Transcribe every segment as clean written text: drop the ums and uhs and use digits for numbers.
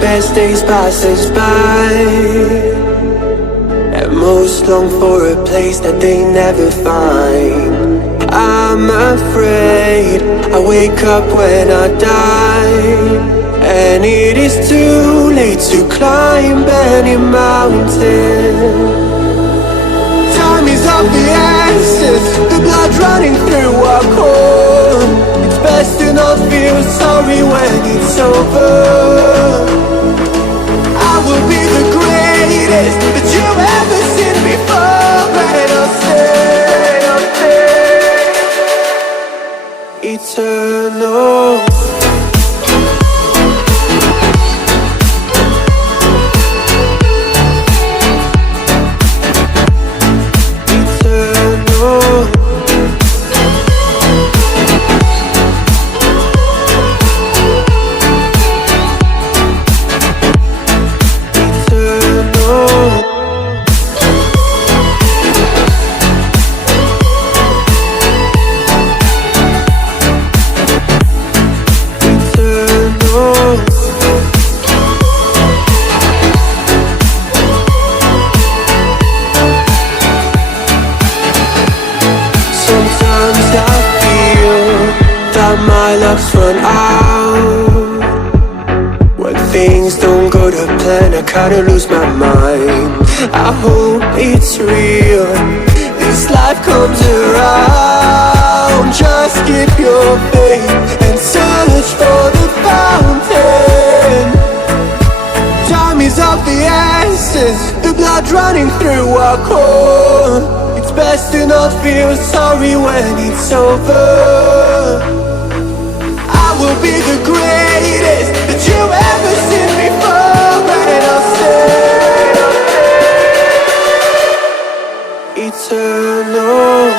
Best days passes by, and most long for a place that they never find. I'm afraid I wake up when I die, and it is too late to climb any mountain. Time is of the essence, the blood running through our core. It's best to not feel sorry when it's over. I will be the greatest that you've ever seen before, and I'll stay eternal. My luck's run out. When things don't go to plan, I kinda lose my mind. I hope it's real, this life comes around. Just keep your faith and search for the fountain. Time is of the essence, the blood running through our core. It's best to not feel sorry when it's over. I will be the greatest that you've ever seen before, and I'll stay eternal.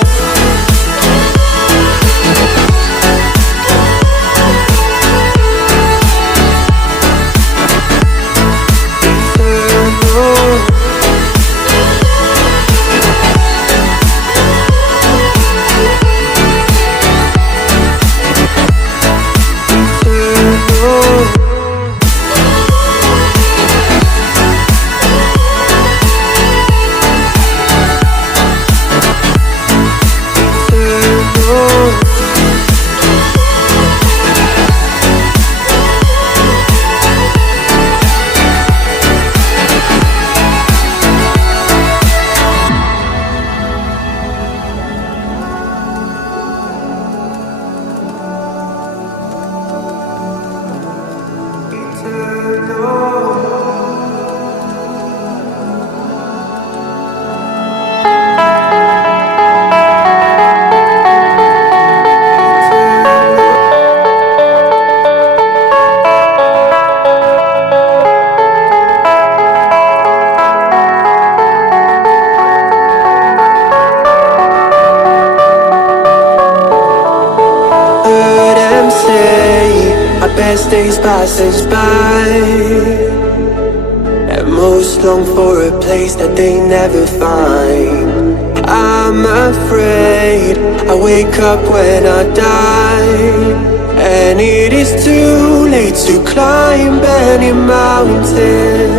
Best days passes by, and most long for a place that they never find. I'm afraid I wake up when I die, and it is too late to climb any mountain.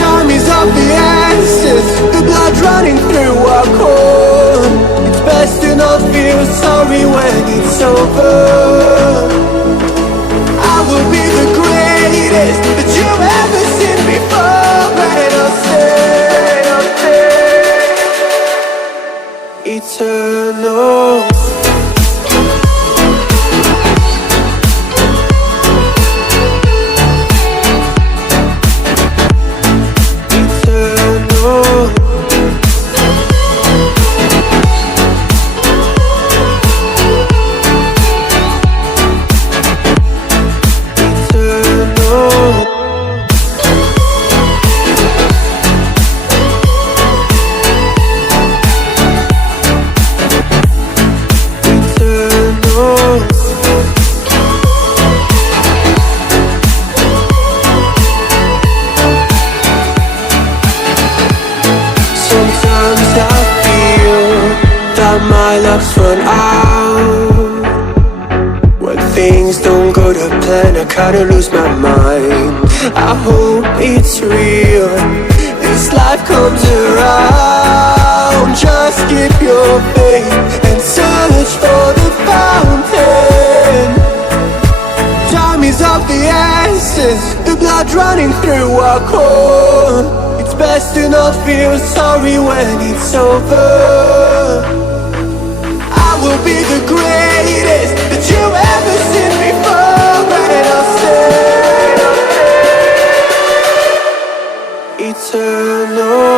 Time is of the essence, the blood running through our core. It's best to not feel sorry when it's over. I will be the greatest that you've ever seen before, and I'll stay eternal. when my luck's run out, when things don't go to plan, I kinda lose my mind. I hope it's real, this life comes around. Just keep your faith and search for the fountain. Time is of the essence, the blood running through our core. It's best to not feel sorry when it's over. I will be the greatest that you ever seen before, and I'll stay eternal.